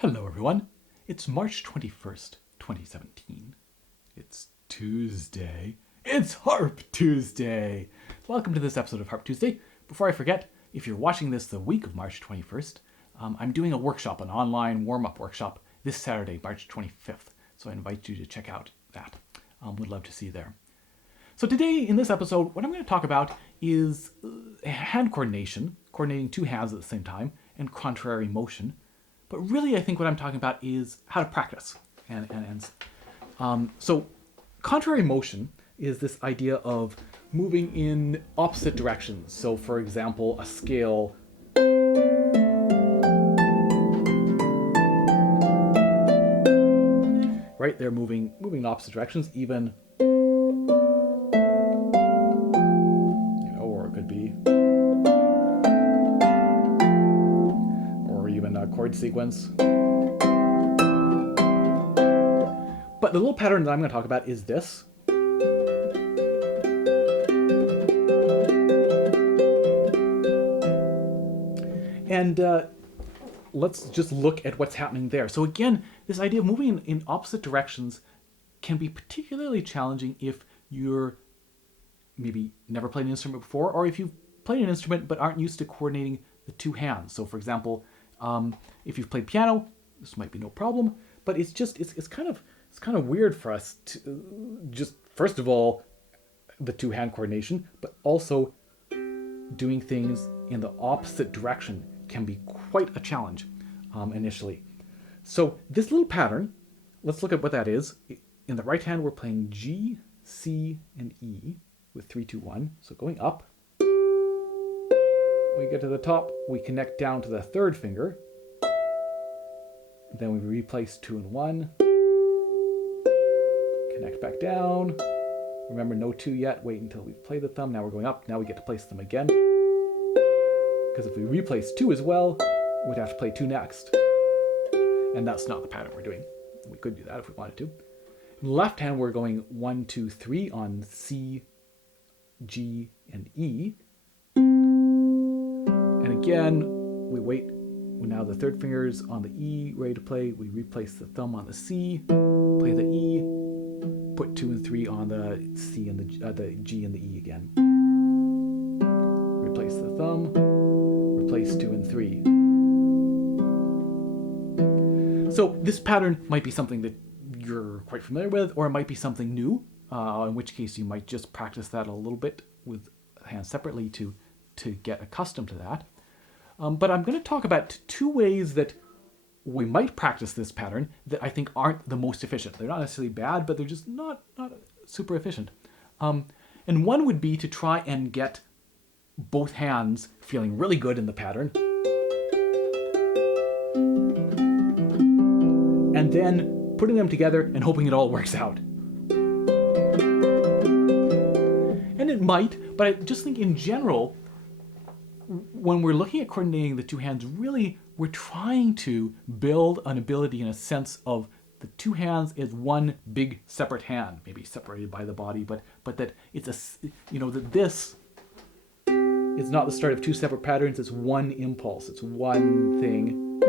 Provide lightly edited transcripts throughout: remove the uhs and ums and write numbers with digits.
Hello everyone, it's March 21st, 2017. It's Tuesday. It's Harp Tuesday! Welcome to this episode of Harp Tuesday. Before I forget, if you're watching this the week of March 21st, I'm doing a workshop, an online warm-up workshop, this Saturday, March 25th. So I invite you to check out that. Would love to see you there. So today, in this episode, what I'm going to talk about is hand coordination, coordinating two hands at the same time, and contrary motion. But really, I think what I'm talking about is how to practice. So contrary motion is this idea of moving in opposite directions. So for example, a scale right, they're moving in opposite directions, even, or it could be, or even a chord sequence. But the little pattern that I'm going to talk about is this. And let's just look at what's happening there. So again, this idea of moving in opposite directions can be particularly challenging if you're maybe never played an instrument before, or if you've played an instrument but aren't used to coordinating the two hands. So for example, if you've played piano, this might be no problem, but it's kind of weird for us to just, first of all, the two-hand coordination, but also doing things in the opposite direction can be quite a challenge initially. So this little pattern, let's look at what that is. In the right hand, we're playing G, C, and E with 3, 2, 1. So going up, we get to the top, we connect down to the third finger, then we replace 2 and 1, connect back down. Remember, no 2 yet, wait until we play the thumb. Now we're going up, now we get to place them again. Because if we replace 2 as well, we'd have to play 2 next. And that's not the pattern we're doing. We could do that if we wanted to. In the left hand, we're going 1, 2, 3 on C, G, and E. And again, we wait. Now the third finger's on the E, ready to play. We replace the thumb on the C, play the E, put 2 and 3 on the C and the G and the E again. Replace the thumb, replace 2 and 3. So this pattern might be something that you're quite familiar with, or it might be something new, in which case you might just practice that a little bit with hands separately to get accustomed to that. But I'm going to talk about 2 ways that we might practice this pattern that I think aren't the most efficient. They're not necessarily bad, but they're just not super efficient. And one would be to try and get both hands feeling really good in the pattern, and then putting them together and hoping it all works out. And it might, but I just think in general, when we're looking at coordinating the two hands, really we're trying to build an ability in a sense of the two hands as one big separate hand, maybe separated by the body, but that it's that this is not the start of 2 separate patterns, it's one impulse, it's one thing.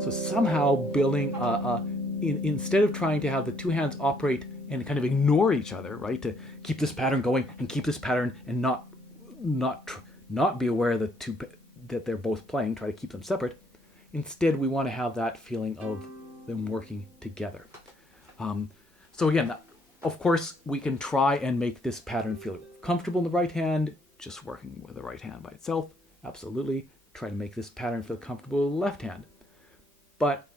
So somehow building instead of trying to have the two hands operate and kind of ignore each other, right? To keep this pattern going and keep this pattern and not be aware of the two that they're both playing, try to keep them separate. Instead, we want to have that feeling of them working together. So again, of course, we can try and make this pattern feel comfortable in the right hand, just working with the right hand by itself. Absolutely. Try to make this pattern feel comfortable with the left hand. But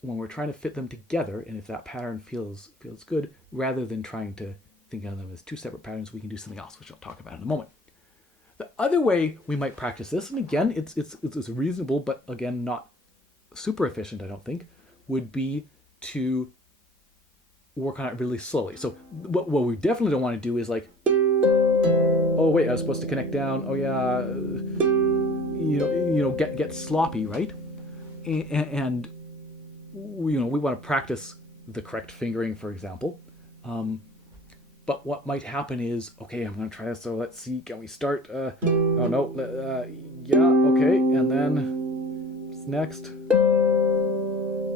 when we're trying to fit them together, and if that pattern feels good, rather than trying to think of them as 2 separate patterns, we can do something else, which I'll talk about in a moment. The other way we might practice this, and again, it's reasonable, but again, not super efficient, I don't think, would be to work on it really slowly. So what we definitely don't want to do is like, oh wait, I was supposed to connect down. Oh yeah, get sloppy, right? And we want to practice the correct fingering, for example. But what might happen is, okay, I'm going to try this. So let's see, can we start? Oh no, yeah, okay, and then then what's next?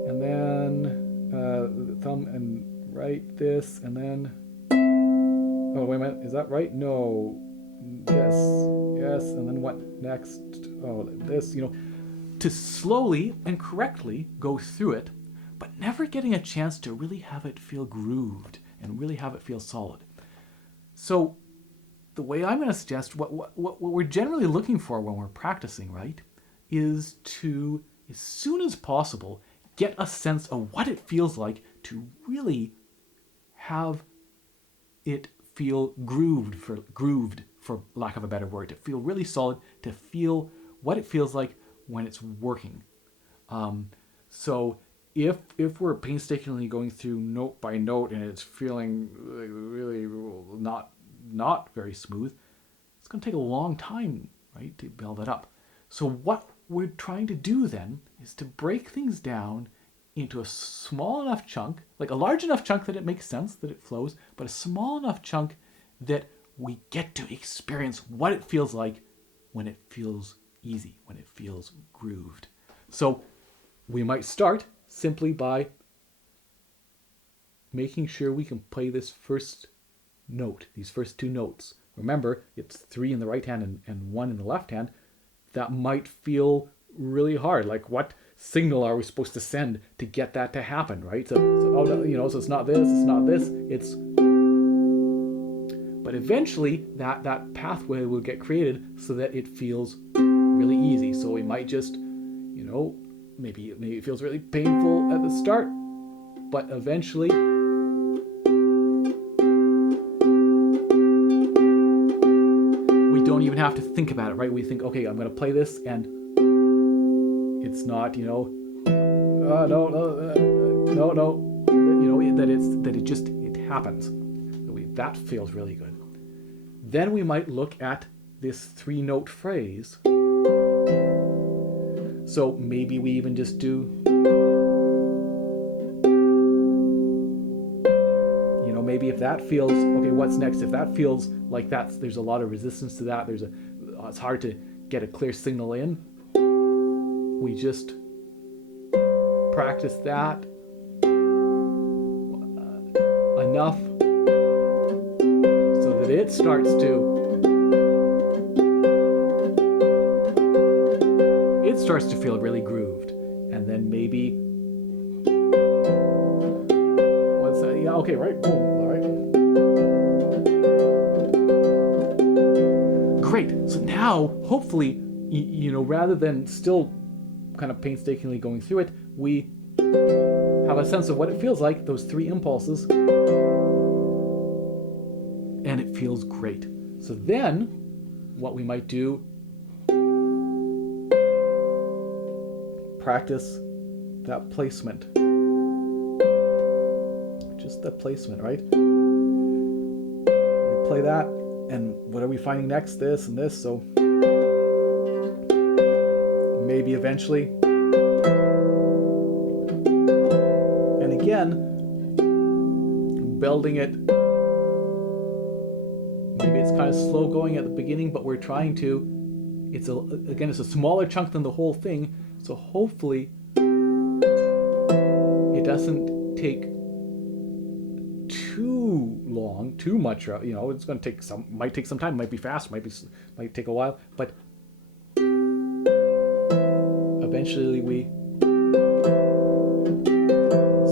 And then the thumb and right this, and then, oh wait a minute, is that right? No, yes, and then what next? Oh, this, to slowly and correctly go through it, but never getting a chance to really have it feel grooved and really have it feel solid. So the way I'm going to suggest, what we're generally looking for when we're practicing, right, is to, as soon as possible, get a sense of what it feels like to really have it feel grooved, for lack of a better word, to feel really solid, to feel what it feels like when it's working. So if we're painstakingly going through note by note and it's feeling really not very smooth, it's going to take a long time, right, to build it up. So what we're trying to do then is to break things down into a small enough chunk, like a large enough chunk that it makes sense, that it flows, but a small enough chunk that we get to experience what it feels like when it feels easy, when it feels grooved. So we might start simply by making sure we can play this first note, these first two notes. Remember, it's 3 in the right hand and 1 in the left hand. That might feel really hard. Like, what signal are we supposed to send to get that to happen, right? So it's not this, it's. But eventually, that pathway will get created so that it feels really easy. So we might just, maybe it feels really painful at the start, but eventually we don't even have to think about it, right? We think, okay, I'm going to play this, and it's not, no, it happens. That feels really good. Then we might look at this 3-note phrase. So maybe we even just do, maybe if that feels, okay, what's next? If that feels like there's a lot of resistance to that, it's hard to get a clear signal in, we just practice that enough so that it starts to feel really grooved. And then maybe, what's that? Yeah, okay, right, boom, all right. Great. So now, hopefully, rather than still kind of painstakingly going through it, we have a sense of what it feels like, those 3 impulses, and it feels great. So then, what we might do, practice that placement. Just the placement, right? We play that, and what are we finding next? This and this, so maybe eventually. And again, building it. Maybe it's kind of slow going at the beginning, but we're trying to. It's a smaller chunk than the whole thing, so hopefully it doesn't take too long, too much. It's going to take might take some time, might be fast, might take a while, but eventually we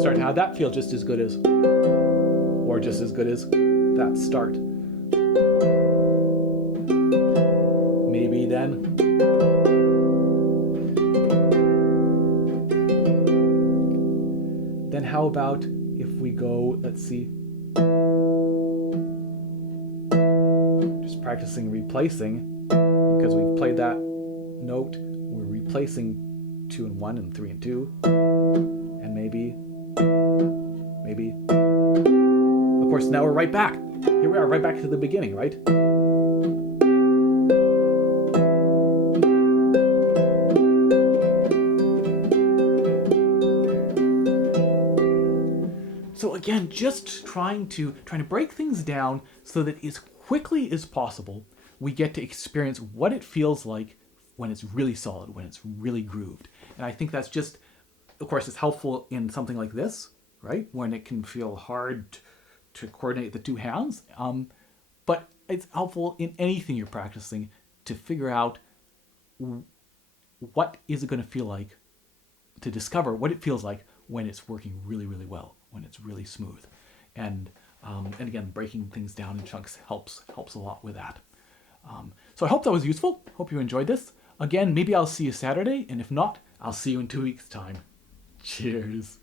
start to have that feel just as good as, or just as good as that start. Maybe then how about if we go, let's see, just practicing replacing, because we've played that note, we're replacing 2 and 1 and 3 and 2, and maybe, of course, now we're right back. Here we are, right back to the beginning, right? So again, just trying to break things down so that as quickly as possible we get to experience what it feels like when it's really solid, when it's really grooved. And I think that's just, of course, it's helpful in something like this, right? When it can feel hard to coordinate the two hands. But it's helpful in anything you're practicing to figure out what is it going to feel like, to discover what it feels like when it's working really, really well, when it's really smooth. And again, breaking things down in chunks helps a lot with that. So I hope that was useful. Hope you enjoyed this. Again, maybe I'll see you Saturday, and if not, I'll see you in 2 weeks' time. Cheers.